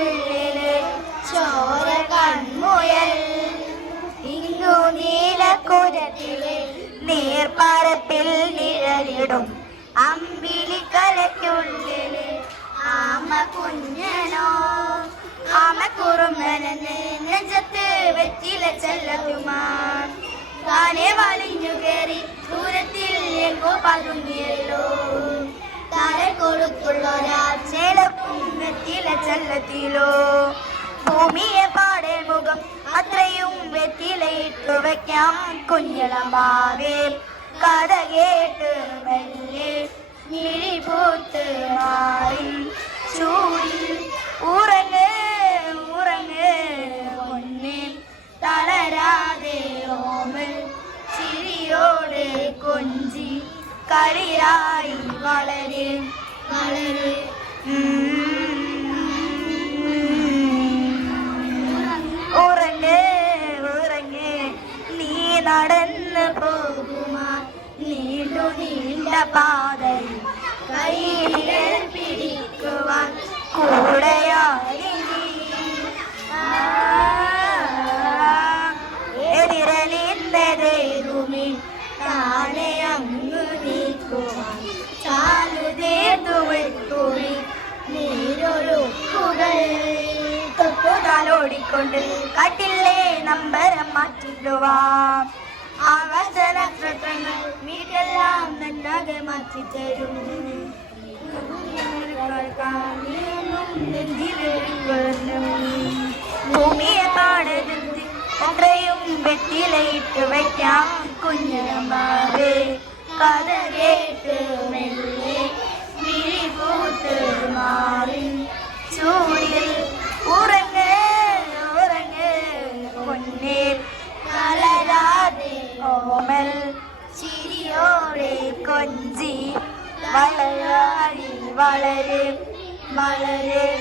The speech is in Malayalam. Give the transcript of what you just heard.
ഉള്ളിലെ ചോര കൺമുയൽ. ഇന്നു നീലക്കുരത്തിലെ നീർപ്പരപ്പിൽ നിഴലിടും. അമ്പിളിക്കലയ്ക്കുള്ളിലെ ആമ കുഞ്ഞനോ. ആമ കുറുമനന് നെഞ്ചത്ത് വെറ്റില ചെല്ലതുമാൻ താനെ വലിഞ്ഞു കയറി ദൂരത്തിൽ എങ്കോ പതുങ്ങിയല്ലോ. താരെ കൊടുത്തുള്ളൊരാ വെറ്റിലയിട്ടു വയ്ക്കാം കുഞ്ഞളമാവേ കഥ കേട്ട് മെല്ലെ മിഴിപൂത്ത് മാറി. ചൂടിൽ ഉറങ്ങ് ഉറങ്ങ് മുന്നിൽ തളരാതെ ഓമൽ ചിരിയോട് കൊഞ്ചി കളിയായി വളര് വളര്. നീണ്ട പാതയിൽ കയ്യിൽ പിടിക്കുവാൻ കൂടെയായി എതിരലിന്തതേറുമി താനെ അങ്ങ് നീക്കുവാൻ ചാലുതേർത്തു വെക്കുമി നീരൊഴുക്കുകൾ. തൊട്ടുകാലോടിക്കൊണ്ട് കട്ടില്ലേ നമ്പരം മാറ്റിടുവാം. വീടെല്ലാം നന്നാകെ മാറ്റിത്തരും ഭൂമിയെ പാടരുത് അത്രയും വെട്ടിലയിട്ട് വയ്ക്കാം കുഞ്ഞമാവേ കഥ കേട്ട് മെല്ലെ കൊഞ്ചി വളരും വളരും വളര്.